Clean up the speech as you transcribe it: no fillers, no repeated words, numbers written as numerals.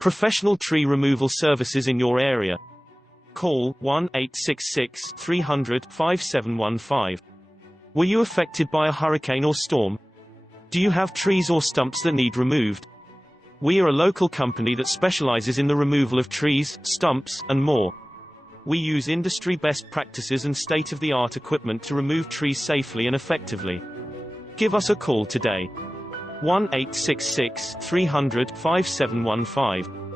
Professional tree removal services in your area. Call 1-866-300-5715. Were you affected by a hurricane or storm? Do you have trees or stumps that need removed? We are a local company that specializes in the removal of trees, stumps, and more. We use industry best practices and state-of-the-art equipment to remove trees safely and effectively. Give us a call today. 1-866-300-5715.